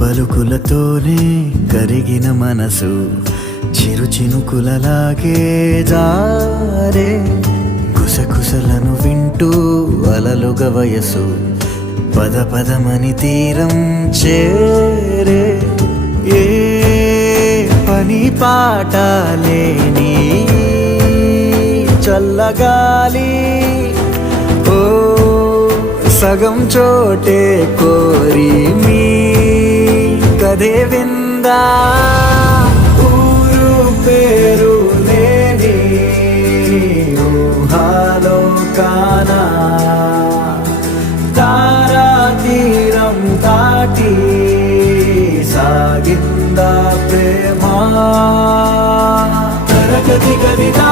పలుకులతోనే కరిగిన మనసు చిరు చినుకులలాగే జారే కుసకుసలను వింటూ అలలుగ వయసు పద పదమని తీరం చేరే ఏ పని పాట లేని చల్లగాలి ఓ సగం చోటే కోరి మీ కదే విందా ఊరు పేరు లేని ఊహాలో కానా తారా తీరం దాటి సాగిందా ప్రేమ తరగతి గదిదా